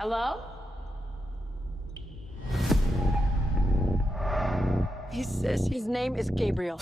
Hello? He says his name is Gabriel.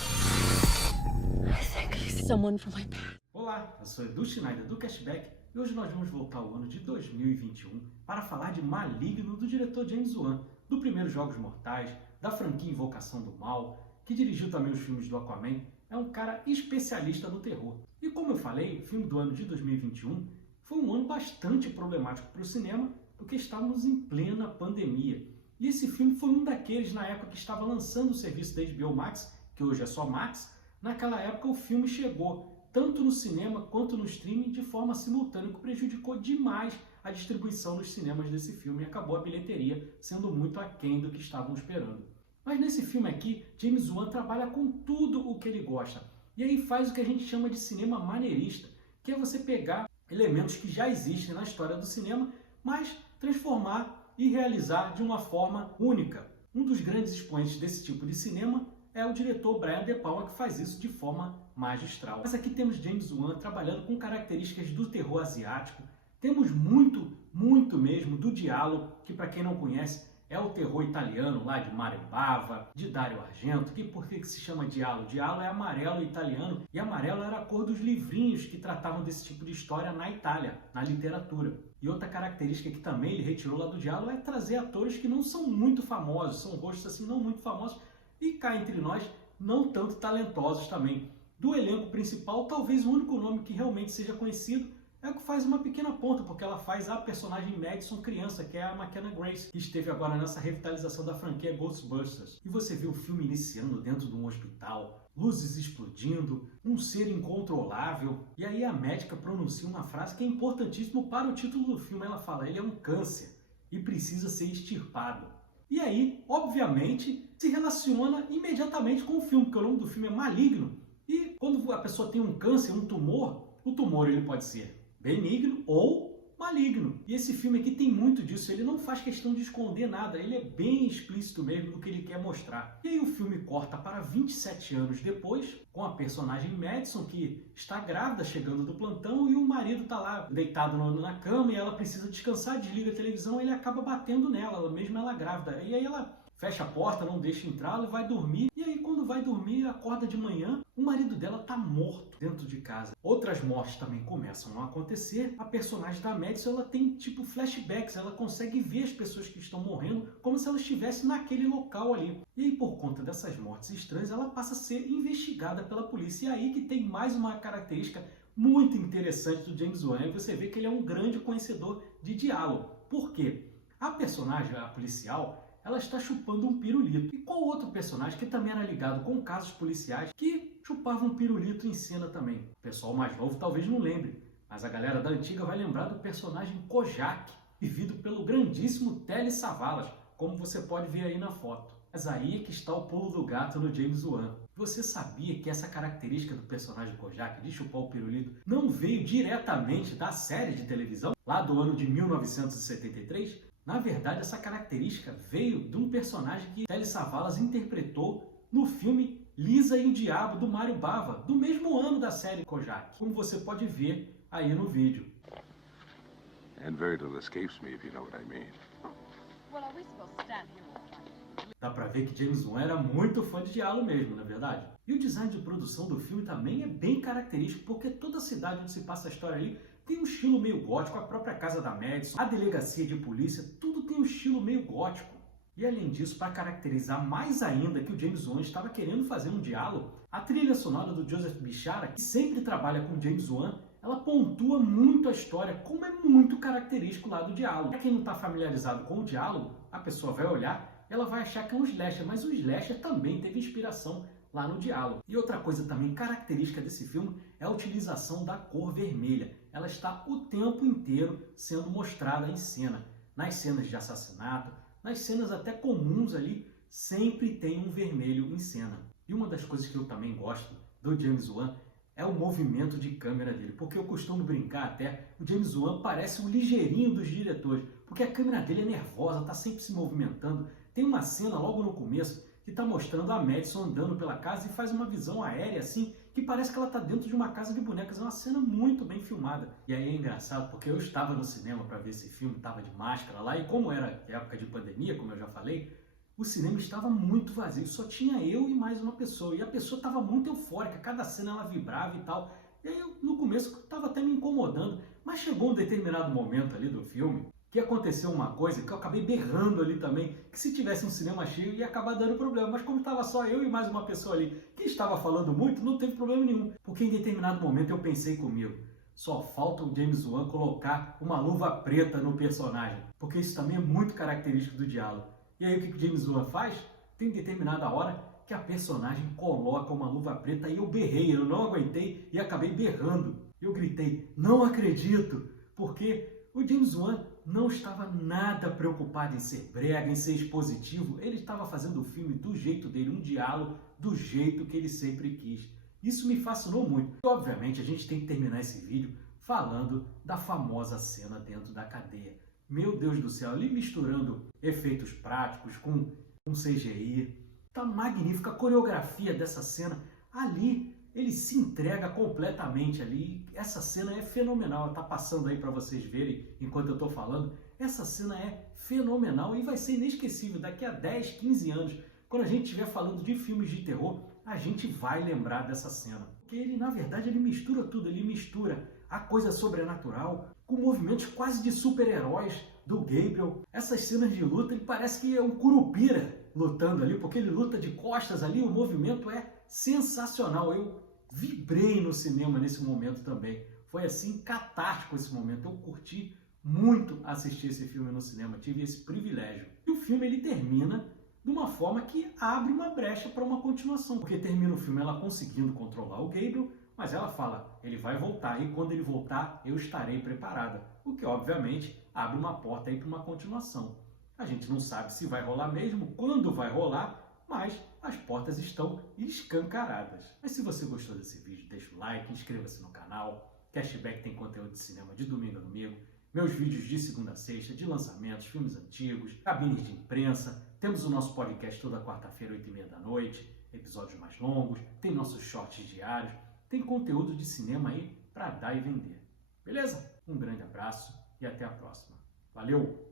I think he's someone from my past. Olá, eu sou Edu Schneider do Cashback e hoje nós vamos voltar ao ano de 2021 para falar de Maligno do diretor James Wan, do primeiro Jogos Mortais, da franquia Invocação do Mal, que dirigiu também os filmes do Aquaman. É um cara especialista no terror. E como eu falei, o filme do ano de 2021 foi um ano bastante problemático para o cinema, porque estávamos em plena pandemia. E esse filme foi um daqueles na época que estava lançando o serviço da HBO Max, que hoje é só Max. Naquela época o filme chegou tanto no cinema quanto no streaming de forma simultânea, que prejudicou demais a distribuição nos cinemas desse filme e acabou a bilheteria sendo muito aquém do que estavam esperando. Mas nesse filme aqui, James Wan trabalha com tudo o que ele gosta. E aí faz o que a gente chama de cinema maneirista, que é você pegar elementos que já existem na história do cinema, mas transformar e realizar de uma forma única. Um dos grandes expoentes desse tipo de cinema é o diretor Brian De Palma, que faz isso de forma magistral. Mas aqui temos James Wan trabalhando com características do terror asiático. Temos muito mesmo do Giallo, que para quem não conhece é o terror italiano lá de Mario Bava, de Dario Argento. Que por que se chama Giallo? Giallo é amarelo italiano e amarelo era a cor dos livrinhos que tratavam desse tipo de história na Itália, na literatura. E outra característica que também ele retirou lá do Giallo é trazer atores que não são muito famosos, são rostos assim não muito famosos e cá entre nós não tanto talentosos também. Do elenco principal, talvez o único nome que realmente seja conhecido é o que faz uma pequena ponta, porque ela faz a personagem Madison criança, que é a McKenna Grace, que esteve agora nessa revitalização da franquia Ghostbusters. E você vê o filme iniciando dentro de um hospital, luzes explodindo, um ser incontrolável, e aí a médica pronuncia uma frase que é importantíssima para o título do filme. Ela fala: ele é um câncer e precisa ser extirpado. E aí, obviamente, se relaciona imediatamente com o filme, porque o nome do filme é Maligno. E quando a pessoa tem um câncer, um tumor, o tumor ele pode ser benigno ou maligno. E esse filme aqui tem muito disso, ele não faz questão de esconder nada, ele é bem explícito mesmo do que ele quer mostrar. E aí o filme corta para 27 anos depois, com a personagem Madison, que está grávida, chegando do plantão, e o marido está lá deitado na cama e ela precisa descansar, desliga a televisão e ele acaba batendo nela, mesmo ela grávida. E aí ela fecha a porta, não deixa entrar, ela vai dormir. E aí quando vai dormir, acorda de manhã, o marido dela tá morto dentro de casa. Outras mortes também começam a acontecer. A personagem da Madison, ela tem tipo flashbacks, ela consegue ver as pessoas que estão morrendo como se ela estivesse naquele local ali. E aí por conta dessas mortes estranhas, ela passa a ser investigada pela polícia. E aí que tem mais uma característica muito interessante do James Wan. E você vê que ele é um grande conhecedor de diálogo. Por quê? A personagem, a policial, ela está chupando um pirulito. E qual outro personagem que também era ligado com casos policiais que chupava um pirulito em cena também? O pessoal mais novo talvez não lembre, mas a galera da antiga vai lembrar do personagem Kojak, vivido pelo grandíssimo Telly Savalas, como você pode ver aí na foto. Mas aí é que está o pulo do gato no James Wan. Você sabia que essa característica do personagem Kojak de chupar o pirulito não veio diretamente da série de televisão, lá do ano de 1973? Na verdade, essa característica veio de um personagem que Telly Savalas interpretou no filme Lisa e o Diabo, do Mario Bava, do mesmo ano da série Kojak, como você pode ver aí no vídeo. And very little escapes me, if you know what I mean. Well, are we supposed to stand here all the time? Dá pra ver que James Wan era muito fã de diálogo mesmo, não é verdade? E o design de produção do filme também é bem característico, porque toda a cidade onde se passa a história ali tem um estilo meio gótico, a própria casa da Madison, a delegacia de polícia, tudo tem um estilo meio gótico. E além disso, para caracterizar mais ainda que o James Wan estava querendo fazer um diálogo, a trilha sonora do Joseph Bishara, que sempre trabalha com James Wan, ela pontua muito a história, como é muito característico lá do diálogo. Para quem não está familiarizado com o diálogo, a pessoa vai olhar, ela vai achar que é um slasher, mas o slasher também teve inspiração lá no diálogo. E outra coisa também característica desse filme é a utilização da cor vermelha. Ela está o tempo inteiro sendo mostrada em cena. Nas cenas de assassinato, nas cenas até comuns ali, sempre tem um vermelho em cena. E uma das coisas que eu também gosto do James Wan é o movimento de câmera dele, porque eu costumo brincar até, o James Wan parece o ligeirinho dos diretores, porque a câmera dele é nervosa, está sempre se movimentando. Tem uma cena logo no começo que está mostrando a Madison andando pela casa e faz uma visão aérea assim, que parece que ela está dentro de uma casa de bonecas. É uma cena muito bem filmada. E aí é engraçado, porque eu estava no cinema para ver esse filme, estava de máscara lá, e como era época de pandemia, como eu já falei, o cinema estava muito vazio, só tinha eu e mais uma pessoa. E a pessoa estava muito eufórica, cada cena ela vibrava e tal. E aí, no começo, estava até me incomodando. Mas chegou um determinado momento ali do filme que aconteceu uma coisa que eu acabei berrando ali também, que se tivesse um cinema cheio ia acabar dando problema. Mas como estava só eu e mais uma pessoa ali que estava falando muito, não teve problema nenhum. Porque em determinado momento eu pensei comigo, só falta o James Wan colocar uma luva preta no personagem. Porque isso também é muito característico do diálogo. E aí o que o James Wan faz? Tem determinada hora que a personagem coloca uma luva preta e eu berrei, eu não aguentei e acabei berrando. Eu gritei, não acredito, porque o James Wan não estava nada preocupado em ser brega, em ser expositivo. Ele estava fazendo o filme do jeito dele, um diálogo do jeito que ele sempre quis. Isso me fascinou muito. E, obviamente, a gente tem que terminar esse vídeo falando da famosa cena dentro da cadeia. Meu Deus do céu, ali misturando efeitos práticos com CGI. Tá magnífica a coreografia dessa cena. Ali, ele se entrega completamente ali. Essa cena é fenomenal. Ela tá passando aí para vocês verem enquanto eu tô falando. Essa cena é fenomenal e vai ser inesquecível. Daqui a 10, 15 anos, quando a gente estiver falando de filmes de terror, a gente vai lembrar dessa cena. Porque ele, na verdade, ele mistura tudo. Ele mistura a coisa sobrenatural com movimentos quase de super-heróis do Gabriel. Essas cenas de luta, ele parece que é um curupira lutando ali, porque ele luta de costas ali, o movimento é sensacional. Eu vibrei no cinema nesse momento também. Foi assim, catártico esse momento. Eu curti muito assistir esse filme no cinema, tive esse privilégio. E o filme ele termina de uma forma que abre uma brecha para uma continuação, porque termina o filme ela conseguindo controlar o Gabriel, mas ela fala, ele vai voltar e quando ele voltar eu estarei preparada, o que obviamente abre uma porta aí para uma continuação. A gente não sabe se vai rolar mesmo, quando vai rolar, mas as portas estão escancaradas. Mas se você gostou desse vídeo, deixa o like, inscreva-se no canal. Cashback tem conteúdo de cinema de domingo a domingo, meus vídeos de segunda a sexta, de lançamentos, filmes antigos, cabines de imprensa. Temos o nosso podcast toda quarta-feira, 8h30 da noite, episódios mais longos, tem nossos shorts diários, tem conteúdo de cinema aí para dar e vender. Beleza? Um grande abraço e até a próxima. Valeu!